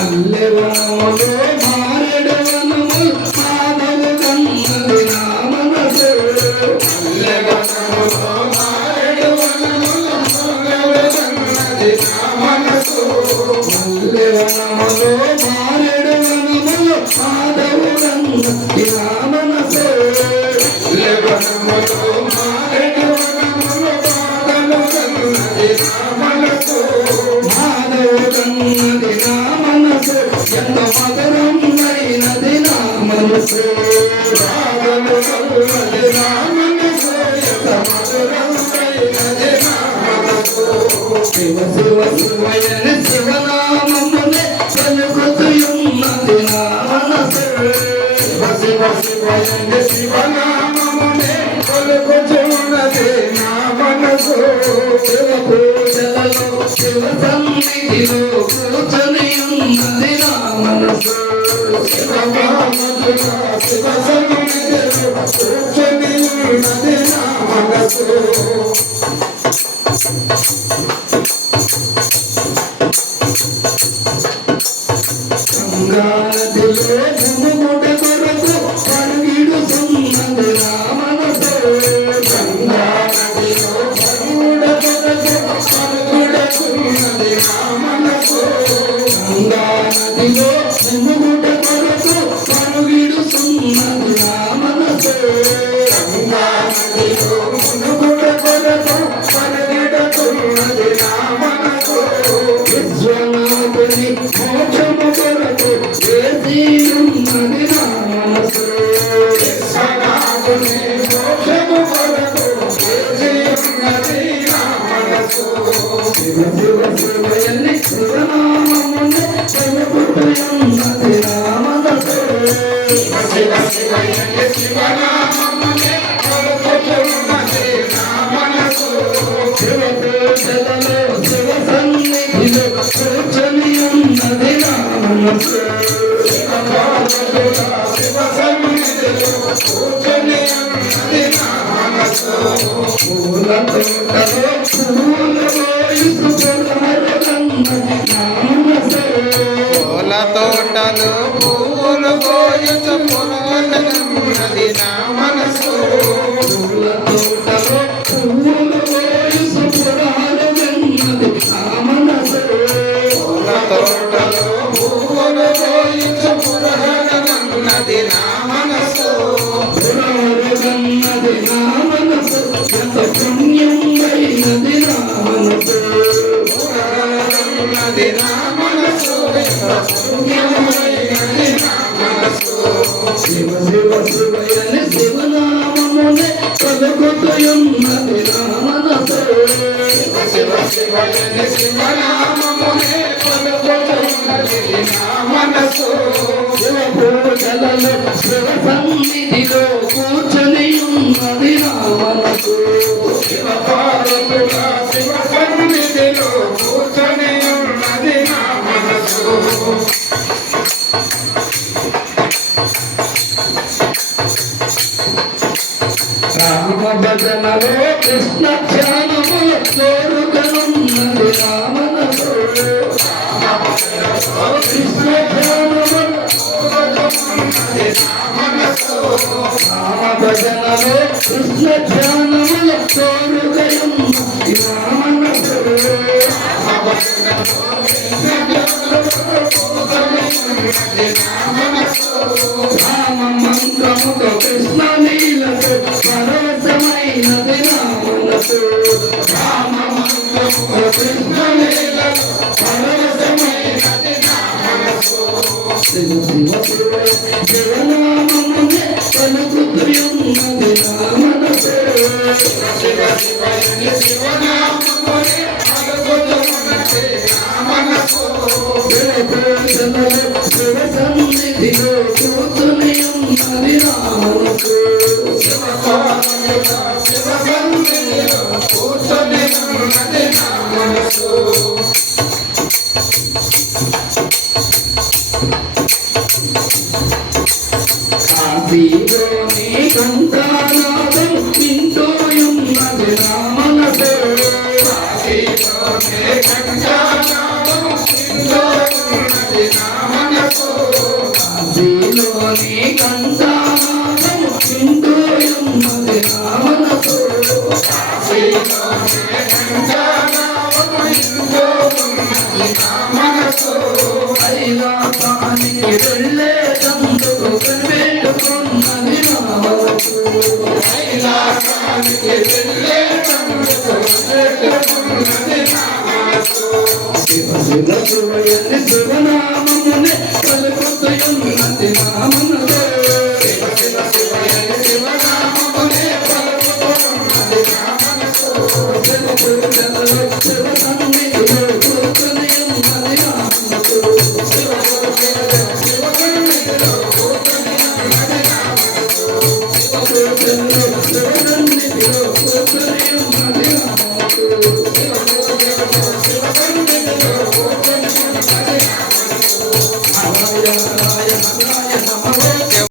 మల్లెవనములో మారెడు వనము మాధవు కన్నది నా మనసు మల్లెవనములో మారెడు వనము మాధవు కన్నది నా మనసు మల్లెవనములో మారెడు వనము మాధవు కన్నది నా మనసు మల్లెవనములో మారెడు వనము మాధవు కన్నది నా మనసు మాధవు కన్నది నా ఎంత మధురమైనది నా మనసు రాగము కన్నది నా మనసు ఎంత మధురమైనది నా మనసు శివ శివ శివయని శివనామమునే పలుకుతున్నది నా మనసు శివ శివ శివయని శివనామమునే పలుకుతున్నది నా మనసు శివ పూజలలో శివ సన్నిధిలో కూర్చొని ఉన్నది నా మనసు శివ శివ సన్నిధిలో కూర్చొని ఉన్నది నా మనసు గంగానదిలో మునుముడి కొరకు పరుగిడుతున్నది నా మనసు గంగానదిలో పరుగుడ కొరకు పరుగిడుతున్నది నా మనసు గంగానదిలో మునుముడి కొరకు పరుగిడుతున్నది నా మనసు గంగానదిలో మునుముడి కొరకు పరుగిడుతున్నది నా మనసు విశ్వనాథుని మోక్షము కొరకు వేసియున్నది నా మనసు విశ్వనాథుని మోక్షము కొరకు వేసియున్నది నా మనసు శివ శివ శివయని శివనామమునే పలుకుతున్నది నా మనసు శివ శివ శివయని శివనామమునే పలుకుతున్నది నా మనసు శివ పూజలలో శివ సన్నిధిలో కూర్చొని ఉన్నది నా మనసు శివ పూజలలో శివ సన్నిధిలో కూర్చొని ఉన్నది నా మనసు పూల తోటలో పూల వయసు పొరలన్నది నా మనసు పూల తోటలో పూలు కోయుచు పొరలన్నది నా మనసు పూల తోటలో పూలు వయసు పొరలన్నది నా మనసు పూల తోటలో పూలు కోయుచు పొరలన్నది నా మనసు పొరలన్నది నా మనసు ఎంత పుణ్యమైనది నా మనసు పొరలన్నది నా మనసు ఎంత పుణ్యమైనది నా మనసు శివ శివ శివయని శివనామమునే పలుకుతున్నది నా మనసు శివ శివ శివయని శివనామమునే పలుకుతున్నది నా మనసు శివ పూజలలో శివ సన్నిధిలో కూర్చొని ఉన్నది నా మనసు శివ పార్వతుల శివ సన్నిధిలో కూర్చొని ఉన్నది నా మనసు రామ భజనలో కృష్ణ ధ్యానముల కోరుకనున్నది నా మనసు కృష్ణ ధ్యానముల రామ భజనలో కృష్ణ ధ్యానముల కోరుకనున్నది నా మనసు రామ మంత్రముతో కృష్ణ లీలతో పరవశమైనది నా మనసు రామ మంత్రముతో కృష్ణ లీలతో పరవశమైనది నా మనసు శివ శివ శివ శివనామమునే పలుకుతున్నది నా మనసు శివ శివయని శివనామమునే పలుకుతున్నది నా మనసు శివ పూజలలో శివ సన్నిధిలో కూర్చొని ఉన్నది నా మనసు శివ పార్వతుల శివ సన్నిధిలో కూర్చొని ఉన్నది నా మనసు కాశీలోని కంఠనాదం వింటూ నా మనసు కైలాసానికి వెళ్ళేటందుకు కనిపెట్టుకున్నది నా మనసు కైలాసానికి వెళ్ళేటందుకు కనిపెట్టుకున్నది నా మనసు శివ శివ శివయని శివనామమునే పలుకుతున్నది నా మనసు శివ శివ శివయని శివనామమునే పలుకుతున్నది నా మనసు శివ పూజలలో శివ సన్నిధిలో కూర్చొని ఉన్నది నా మనసు శివ పూజలలో శివ సన్నిధిలో కూర్చొని ఉన్నది నా మనసు శివ పూజలలో శివ సన్నిధిలో కూర్చొని ఉన్నది నా మనసు శివ పూజలలో శివ సన్నిధిలో కూర్చొని ఉన్నది నా మనసు హరాయ హరాయ హరాయ నమః